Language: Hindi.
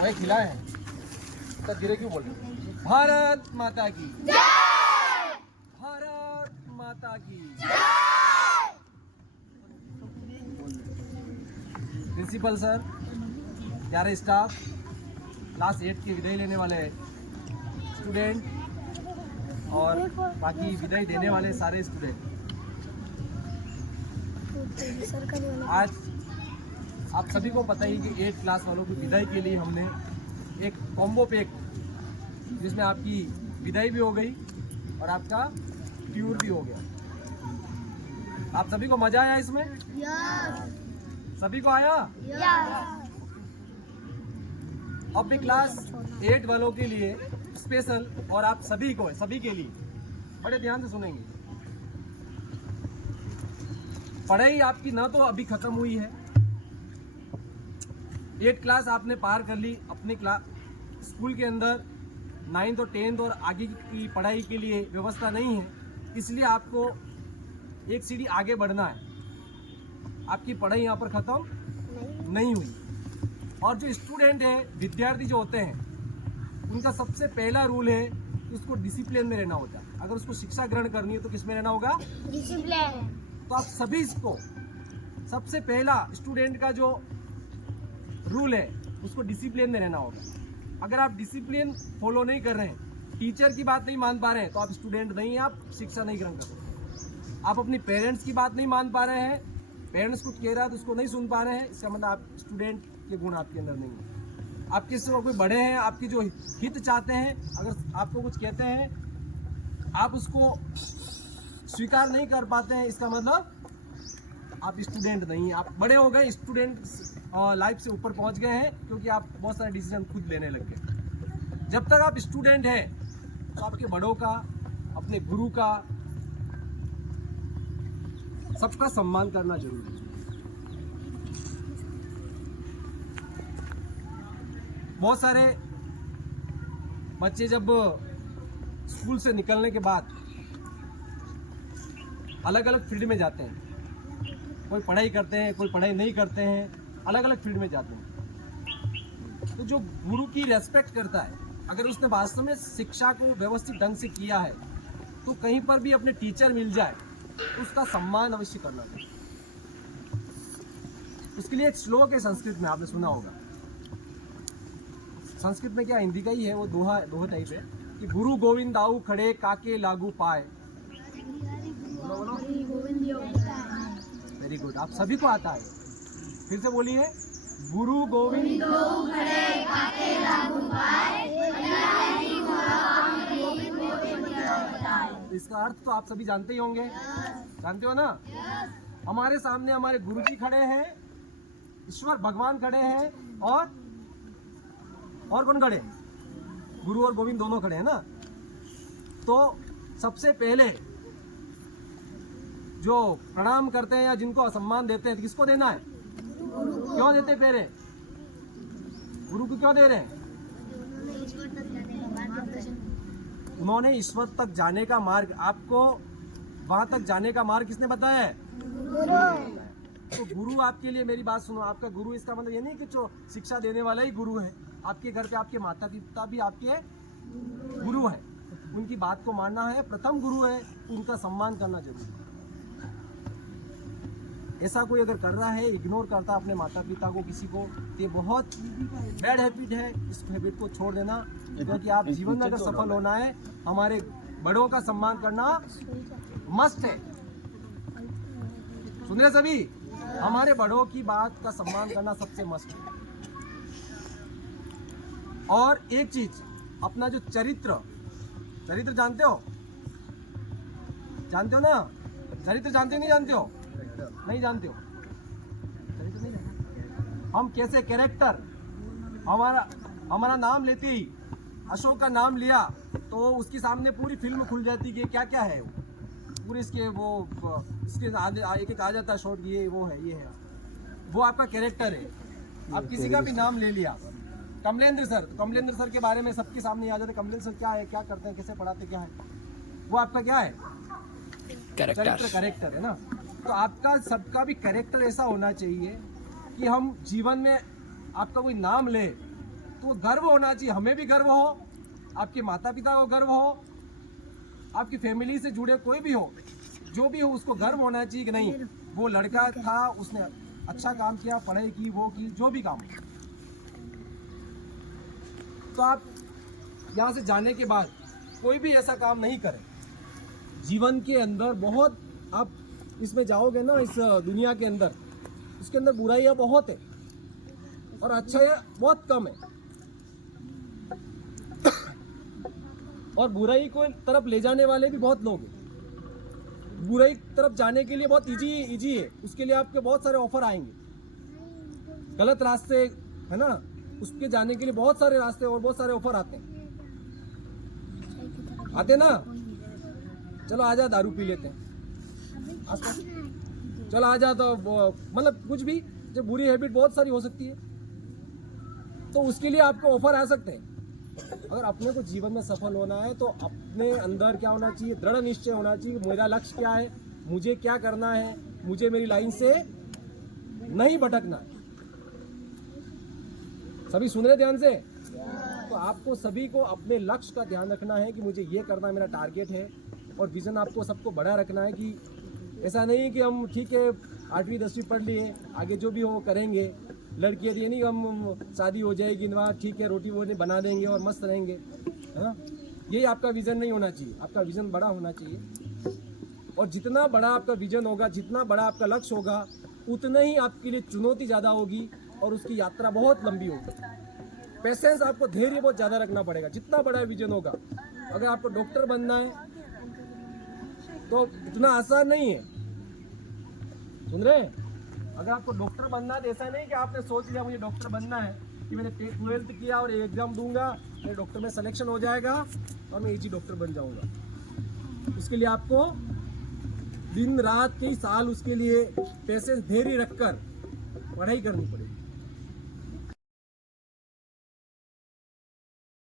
वही खिलाए हैं तो धीरे क्यों बोल रहे हो? भारत माता की भारत माता की। प्रिंसिपल सर, प्यारे स्टाफ, क्लास 8 की विदाई लेने वाले स्टूडेंट और बाकी विदाई देने वाले सारे स्टूडेंट, आज आप सभी को पता ही कि 8 क्लास वालों की विदाई के लिए हमने एक कॉम्बो पैक, जिसमें आपकी विदाई भी हो गई और आपका टूर भी हो गया। आप सभी को मजा आया इसमें? सभी को आया? अब भी क्लास 8 वालों के लिए स्पेशल और आप सभी को, सभी के लिए बड़े ध्यान से सुनेंगे। पढ़ाई आपकी ना तो अभी खत्म हुई है, 8 क्लास आपने पार कर ली, अपने क्लास स्कूल के अंदर 9th और 10th और आगे की पढ़ाई के लिए व्यवस्था नहीं है, इसलिए आपको एक सीढ़ी आगे बढ़ना है। आपकी पढ़ाई यहाँ पर खत्म नहीं हुई। और जो स्टूडेंट है, विद्यार्थी जो होते हैं, उनका सबसे पहला रूल है कि उसको डिसिप्लिन में रहना होता है। अगर उसको शिक्षा ग्रहण करनी है तो किस में रहना होगा? डिसिप्लिन। तो आप सभी इसको, सबसे पहला स्टूडेंट का जो रूल है उसको डिसिप्लिन में रहना होगा। अगर आप डिसिप्लिन फॉलो नहीं कर रहे हैं, टीचर की बात नहीं मान पा रहे हैं, तो आप स्टूडेंट नहीं हैं, आप शिक्षा नहीं ग्रहण कर सकते। आप अपनी पेरेंट्स की बात नहीं मान पा रहे हैं, पेरेंट्स को कह रहा है तो उसको नहीं सुन पा रहे हैं, इसका मतलब आप स्टूडेंट के गुण आपके अंदर नहीं है। आप किसी को कोई बड़े हैं, आपकी जो हित चाहते हैं, अगर आपको कुछ कहते हैं आप उसको स्वीकार नहीं कर पाते हैं, इसका मतलब आप स्टूडेंट नहीं हैं। आप बड़े हो गए, स्टूडेंट लाइफ से ऊपर पहुंच गए हैं, क्योंकि आप बहुत सारे डिसीजन खुद लेने लग गए। जब तक आप स्टूडेंट हैं तो आपके बड़ों का, अपने गुरु का, सबका सम्मान करना जरूरी है। बहुत सारे बच्चे जब स्कूल से निकलने के बाद अलग अलग फील्ड में जाते हैं, कोई पढ़ाई करते हैं, कोई पढ़ाई नहीं करते हैं, अलग अलग फील्ड में जाते हैं। तो जो गुरु की रेस्पेक्ट करता है, अगर उसने वास्तव में शिक्षा को व्यवस्थित ढंग से किया है, तो कहीं पर भी अपने टीचर मिल जाए तो उसका सम्मान अवश्य करना चाहिए। उसके लिए एक श्लोक है संस्कृत में, आपने सुना होगा। संस्कृत में क्या, हिंदी का ही है वो, दोहा टाइप है कि गुरु गोविंद आऊ खड़े काके लागू पाए। बोलो वेरी गुड, आप सभी को आता है। फिर से बोलिए, गुरु गोविंद खड़े काके लागू पाए। इसका अर्थ तो आप सभी जानते ही होंगे, जानते हो ना? हमारे सामने हमारे गुरु जी खड़े हैं, ईश्वर भगवान खड़े हैं, और कौन खड़े? गुरु और गोविंद दोनों खड़े हैं ना। तो सबसे पहले जो प्रणाम करते हैं या जिनको सम्मान देते हैं, तो किसको देना है? क्यों देते पहले? गुरु को क्यों दे रहे हैं? उन्होंने ईश्वर तक जाने का मार्ग, आपको वहां तक जाने का मार्ग किसने बताया है? तो गुरु आपके लिए, मेरी बात सुनो, आपका गुरु इसका मतलब ये नहीं कि जो शिक्षा देने वाला ही गुरु है। आपके घर पे आपके माता पिता भी आपके गुरु हैं, उनकी बात को मानना है, प्रथम गुरु है, उनका सम्मान करना जरूरी है। ऐसा कोई अगर कर रहा है, इग्नोर करता अपने माता पिता को, किसी को, ये बहुत बैड हैबिट है। इस हैबिट को छोड़ देना, क्योंकि आप जीवन में अगर सफल होना है, हमारे बड़ों का सम्मान करना मस्ट है। सुन रहे सभी? हमारे बड़ों की बात का सम्मान करना सबसे मस्ट है। और एक चीज, अपना जो चरित्र जानते हो? जानते हो ना? चरित्र जानते हो नहीं जानते हो? नहीं जानते हो? चरित्र नहीं जानते? हम कैसे कैरेक्टर, हमारा नाम लेते ही, अशोक का नाम लिया तो उसके सामने पूरी फिल्म खुल जाती कि क्या क्या है वो, पूरे इसके एक आ जाता है शॉट, ये वो है, ये है, वो आपका कैरेक्टर है। आप किसी का भी नाम ले लिया, कमलेंद्र सर के बारे में सबके सामने आ जाते, कमलेंद्र सर क्या है, क्या करते हैं, कैसे पढ़ाते, क्या है, वो आपका क्या है? कैरेक्टर है ना। तो आपका सबका भी कैरेक्टर ऐसा होना चाहिए कि हम जीवन में आपका कोई नाम ले तो गर्व होना चाहिए, हमें भी गर्व हो, आपके माता पिता को गर्व हो, आपकी फैमिली से जुड़े कोई भी हो, जो भी हो उसको गर्व होना चाहिए कि नहीं वो लड़का था, उसने अच्छा काम किया, पढ़ाई की, वो की, जो भी काम। तो आप यहाँ से जाने के बाद कोई भी ऐसा काम नहीं करें। जीवन के अंदर बहुत आप इसमें जाओगे ना, इस दुनिया के अंदर, इसके अंदर बुराइयां बहुत है और अच्छाइयां बहुत कम है। और बुराई को तरफ ले जाने वाले भी बहुत लोग हैं। बुराई तरफ जाने के लिए बहुत इजी है, उसके लिए आपके बहुत सारे ऑफर आएंगे। गलत रास्ते है ना, उसके जाने के लिए बहुत सारे रास्ते और बहुत सारे ऑफर आते ना। चलो आजा दारू पी लेते हैं, चलो आजा, तो मतलब कुछ भी जो बुरी हैबिट बहुत सारी हो सकती है, तो उसके लिए आपको ऑफर आ सकते हैं। अगर अपने को जीवन में सफल होना है तो अपने अंदर क्या होना चाहिए, दृढ़ निश्चय होना चाहिए। मेरा लक्ष्य क्या है, मुझे क्या करना है, मुझे मेरी लाइन से नहीं भटकना। सभी सुन रहे ध्यान से? तो आपको सभी को अपने लक्ष्य का ध्यान रखना है कि मुझे ये करना मेरा टारगेट है, और विजन आपको सबको बड़ा रखना है। कि ऐसा नहीं है कि हम ठीक है 8वीं 10वीं पढ़ लिए, आगे जो भी हो करेंगे। लड़कियाँ ये नहीं हम शादी हो जाएगी ना, ठीक है रोटी वोटी बना देंगे और मस्त रहेंगे, है ना। ये आपका विज़न नहीं होना चाहिए, आपका विज़न बड़ा होना चाहिए। और जितना बड़ा आपका विज़न होगा, जितना बड़ा आपका लक्ष्य होगा, उतना ही आपके लिए चुनौती ज़्यादा होगी और उसकी यात्रा बहुत लंबी होगी। पेशेंस, आपको धैर्य बहुत ज़्यादा रखना पड़ेगा। जितना बड़ा विज़न होगा, अगर आपको डॉक्टर बनना है तो इतना आसान नहीं है, सुन रहे हैं? अगर आपको डॉक्टर बनना है तो ऐसा नहीं कि आपने सोच लिया मुझे डॉक्टर बनना है कि मैंने 12th किया और एग्जाम दूंगा, मेरे डॉक्टर में सिलेक्शन हो जाएगा और मैं इजी डॉक्टर बन जाऊंगा। उसके लिए आपको दिन रात कई साल उसके लिए पेशेंस धैर्य रखकर पढ़ाई करनी पड़ेगी।